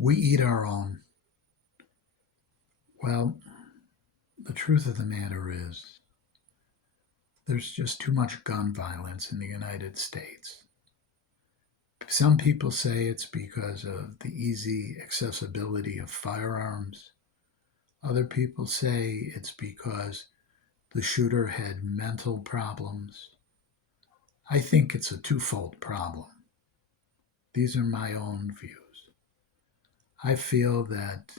We eat our own. Well, the truth of the matter is, there's just too much gun violence in the United States. Some people say it's because of the easy accessibility of firearms. Other people say it's because the shooter had mental problems. I think it's a twofold problem. These are my own views. I feel that,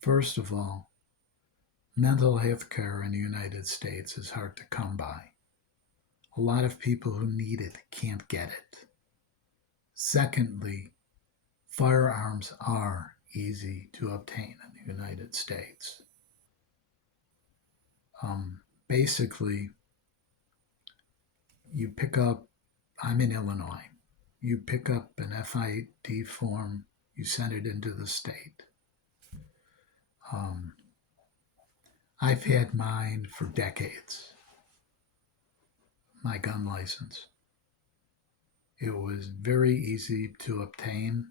first of all, mental health care in the United States is hard to come by. A lot of people who need it can't get it. Secondly, firearms are easy to obtain in the United States. Basically, you pick up, I'm in Illinois, you pick up an FID form, you send it into the state. Um, I've had mine for decades, my gun license. It was very easy to obtain.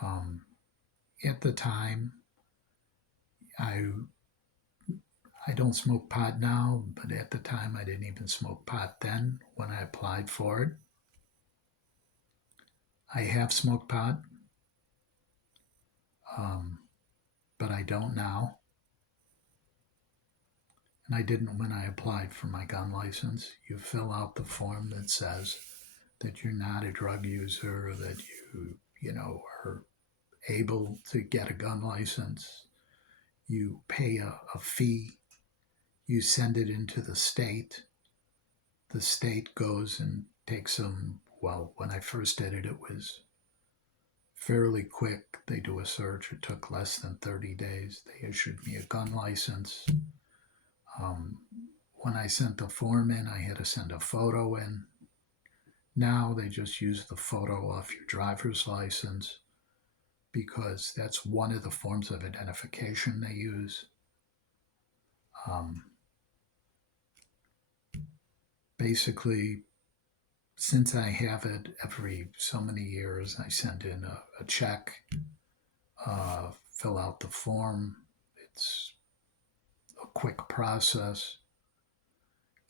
Um, at the time, I I don't smoke pot now, but at the time I didn't even smoke pot then when I applied for it. I have smoked pot, um, but I don't now. And I didn't when I applied for my gun license. You fill out the form that says that you're not a drug user, or that are able to get a gun license. You pay a fee. You send it into the state. The state goes and takes them. Well, when I first did it, it was fairly quick. They do a search. It took less than 30 days. They issued me a gun license. Um, when I sent the form in, I had to send a photo in. Now they just use the photo off your driver's license because that's one of the forms of identification they use. Um, Basically, since I have it every so many years, I send in a check, fill out the form. It's a quick process.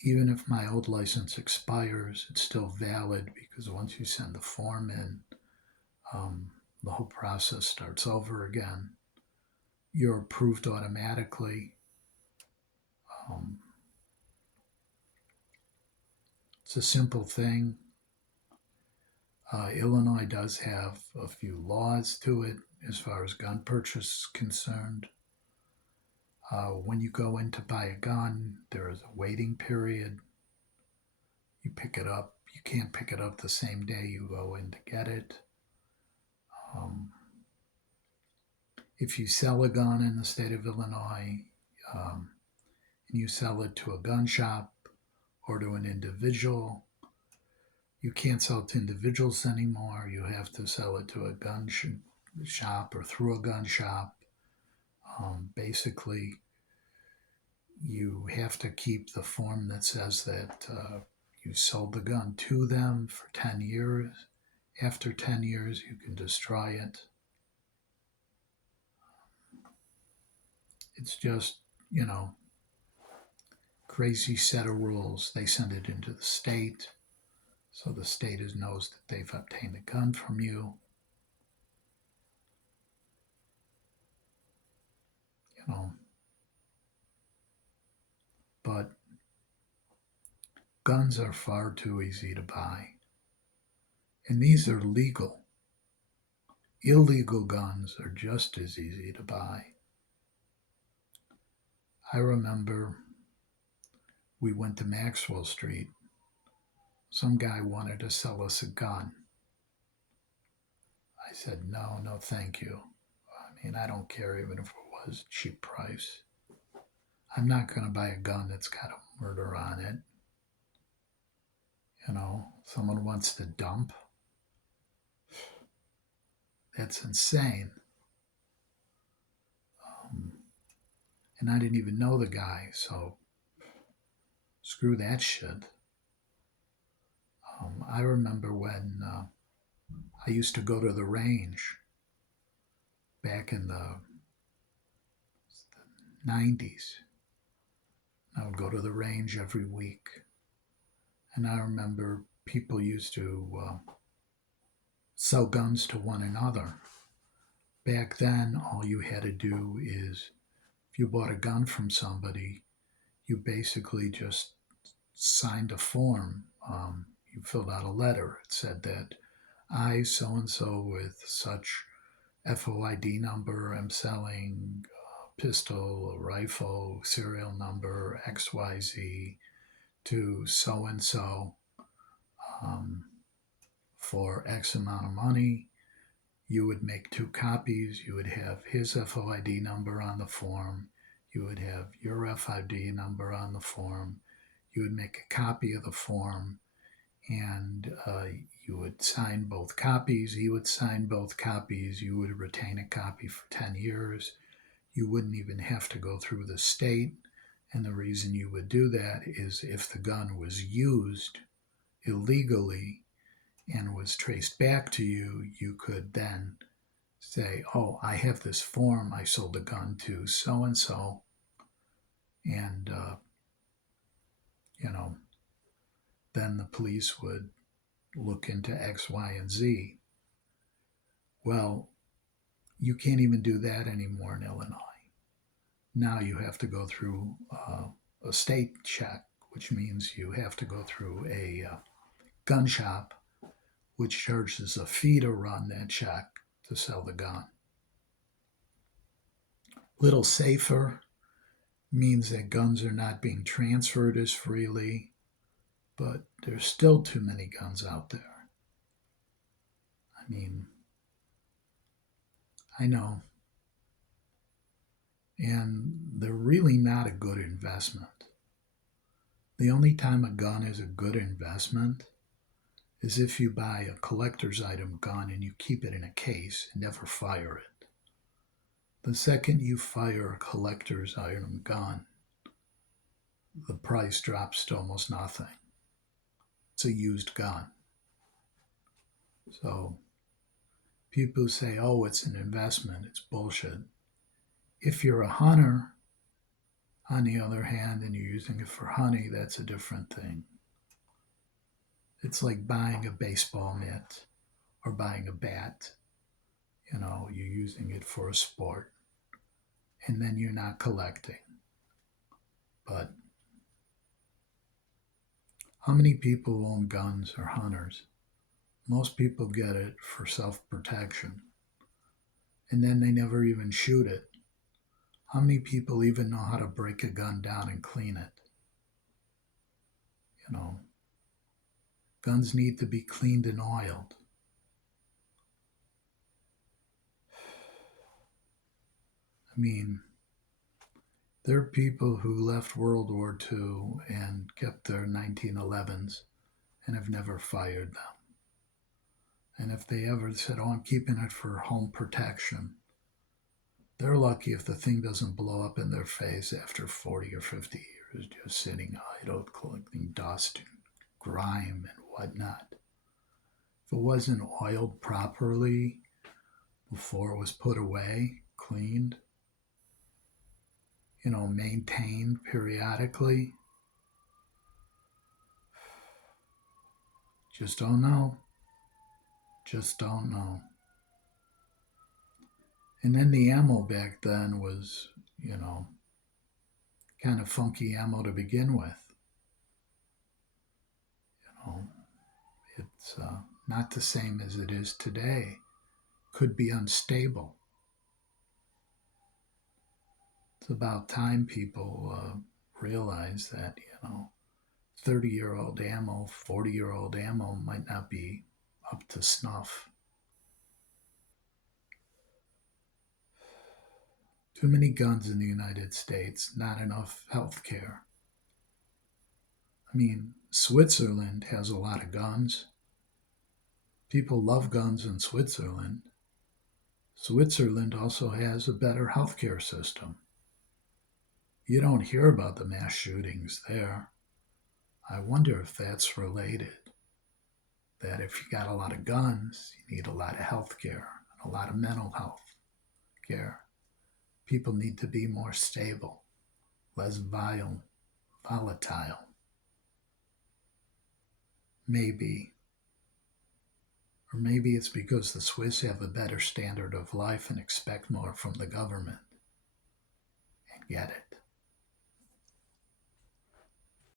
Even if my old license expires, it's still valid because once you send the form in, um, the whole process starts over again. You're approved automatically. Um, it's a simple thing. Illinois does have a few laws to it as far as gun purchase is concerned. When you go in to buy a gun, there is a waiting period. You pick it up. You can't pick it up the same day you go in to get it. Um, if you sell a gun in the state of Illinois, um, and you sell it to a gun shop or to an individual, you can't sell it to individuals anymore. You have to sell it to a gun shop or through a gun shop. Basically, you have to keep the form that says that you sold the gun to them for 10 years. After 10 years, you can destroy it. It's just, you know, crazy set of rules. They send it into the state, so the state knows that they've obtained the gun from you. You know, but guns are far too easy to buy. And these are legal. Illegal guns are just as easy to buy. I remember we went to Maxwell Street. Some guy wanted to sell us a gun. I said, no, no, thank you. I mean, I don't care even if it was cheap price. I'm not going to buy a gun that's got a murder on it. You know, someone wants to dump. That's insane. And I didn't even know the guy, so screw that shit. I remember when I used to go to the range back in the 90s. I would go to the range every week. And I remember people used to sell guns to one another. Back then, all you had to do is, if you bought a gun from somebody, you basically just signed a form. You filled out a letter. It said that I, so and so, with such FOID number, am selling a pistol, a rifle, serial number XYZ to so and so for X amount of money. You would make 2 copies. You would have his FOID number on the form. You would have your FID number on the form. You would make a copy of the form, and you would sign both copies. He would sign both copies. You would retain a copy for 10 years. You wouldn't even have to go through the state. And the reason you would do that is if the gun was used illegally and was traced back to you, you could then say, oh, I have this form. I sold the gun to so and so. And, then the police would look into X, Y, and Z. Well, you can't even do that anymore in Illinois. Now you have to go through a state check, which means you have to go through a gun shop, which charges a fee to run that check to sell the gun. Little safer means that guns are not being transferred as freely, but there's still too many guns out there. I mean, I know. And they're really not a good investment. The only time a gun is a good investment is if you buy a collector's item gun and you keep it in a case and never fire it. The second you fire a collector's item gun, the price drops to almost nothing. It's a used gun. So people say, oh, it's an investment. It's bullshit. If you're a hunter, on the other hand, and you're using it for hunting, that's a different thing. It's like buying a baseball mitt or buying a bat. You're using it for a sport. And then you're not collecting. But how many people own guns or hunters? Most people get it for self-protection. And then they never even shoot it. How many people even know how to break a gun down and clean it? Guns need to be cleaned and oiled. I mean, there are people who left World War II and kept their 1911s and have never fired them. And if they ever said, oh, I'm keeping it for home protection, they're lucky if the thing doesn't blow up in their face after 40 or 50 years, just sitting idle, collecting dust and grime and whatnot. If it wasn't oiled properly before it was put away, cleaned, maintained periodically, just don't know. Just don't know. And then the ammo back then was, kind of funky ammo to begin with. It's not the same as it is today. Could be unstable. It's about time people realize that, 30-year-old ammo, 40-year-old ammo might not be up to snuff. Too many guns in the United States, not enough health care. I mean, Switzerland has a lot of guns. People love guns in Switzerland. Switzerland also has a better healthcare system. You don't hear about the mass shootings there. I wonder if that's related. that if you got a lot of guns, you need a lot of health care, a lot of mental health care. People need to be more stable, less volatile. Maybe. Or maybe it's because the Swiss have a better standard of life and expect more from the government and get it.